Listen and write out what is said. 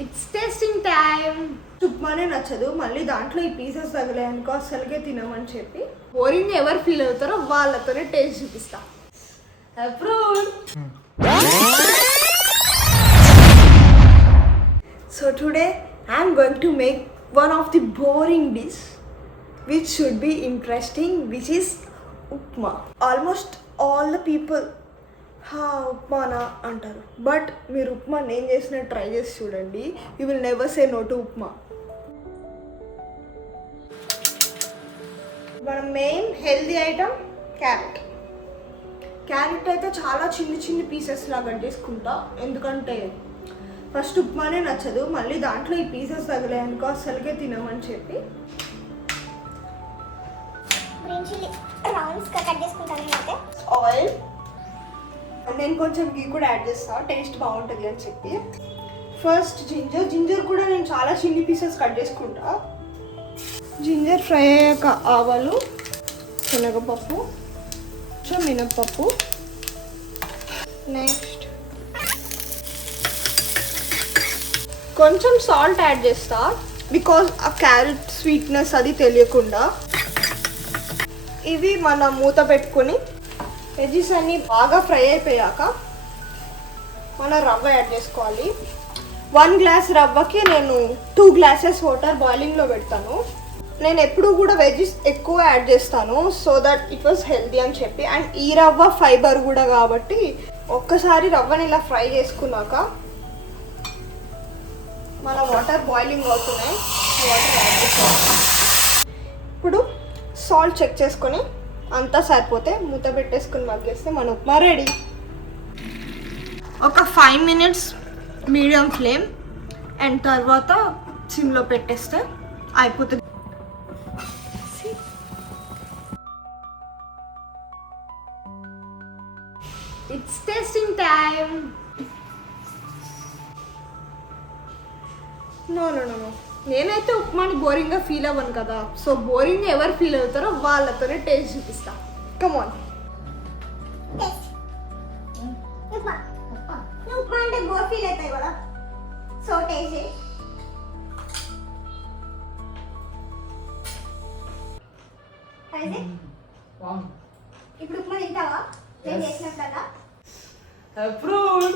It's tasting time. ఉప్మానే నచ్చదు, మళ్ళీ దాంట్లో ఈ పీసెస్ తగిలాయనుకో అసలుకే తినమని చెప్పి బోరింగ్ ఎవరు ఫీల్ అవుతారో వాళ్ళతోనే టేస్ట్ చూపిస్తా. Approve. So today I'm going to make one of the boring dish which should be interesting, which is upma. Almost all the people ఉప్మానా అంటారు, బట్ మీరు ఉప్మా నేను చేసిన ట్రై చేసి చూడండి, you will never say no to upma. మన main healthy item carrot. Carrot అయితే చాలా చిన్న చిన్న పీసెస్ లాగా చేసుకుంటా, ఎందుకంటే ఫస్ట్ ఉప్మానే నచ్చదు, మళ్ళీ దాంట్లో ఈ పీసెస్ తగిలాయనుకో అసలుకే తినమని చెప్పి. ఆయిల్, నేను కొంచెం గీ కూడా యాడ్ చేస్తా, టేస్ట్ బాగుంటుంది అని చెప్పి. ఫస్ట్ జింజర్ కూడా నేను చాలా చిన్ని పీసెస్ కట్ చేసుకుంటా. జింజర్ ఫ్రై అయ్యాక ఆవాలు, శనగపప్పు, కొంచెం మినప్పప్పు, నెక్స్ట్ కొంచెం సాల్ట్ యాడ్ చేస్తా, బికాజ్ ఆ క్యారెట్ స్వీట్నెస్ అది తెలియకుండా. ఇవి మనం మూత పెట్టుకొని వెజీస్ అన్నీ బాగా ఫ్రై అయిపోయాక మన రవ్వ యాడ్ చేసుకోవాలి. 1 గ్లాస్ రవ్వకి నేను 2 గ్లాసెస్ వాటర్ బాయిలింగ్లో పెడతాను. నేను ఎప్పుడు కూడా వెజీస్ ఎక్కువ యాడ్ చేస్తాను, so that it was healthy అని చెప్పి. అండ్ ఈ రవ్వ ఫైబర్ కూడా కాబట్టి ఒక్కసారి రవ్వని ఇలా ఫ్రై చేసుకున్నాక మన వాటర్ బాయిలింగ్ అవుతున్నాయి, వాటర్ యాడ్ చేసుకోవాలి. ఇప్పుడు సాల్ట్ చెక్ చేసుకొని అంతా సరిపోతే మూత పెట్టేసుకుని మగ్గేస్తే మన ఉప్మా రెడీ. ఒక 5 minutes మీడియం ఫ్లేమ్ అండ్ తర్వాత సిమ్లో పెట్టేస్తే అయిపోతుంది. It's tasting time. నో నేనైతే ఉప్మాని బోరింగ్గా ఫీల్ అవ్వను కదా, సో బోరింగ్ ఎవరు ఫీల్ అవుతారో వాళ్ళతోనే టేస్ట్ చూపిస్తా. Come on. ఉప్మా అంటే బోర్ ఫీల్ అవుతాయి కదా, సో టేస్ట్ ఇప్పుడు ఉప్మా తింటావా నేను చేసినట్లగా? అప్రూవ్.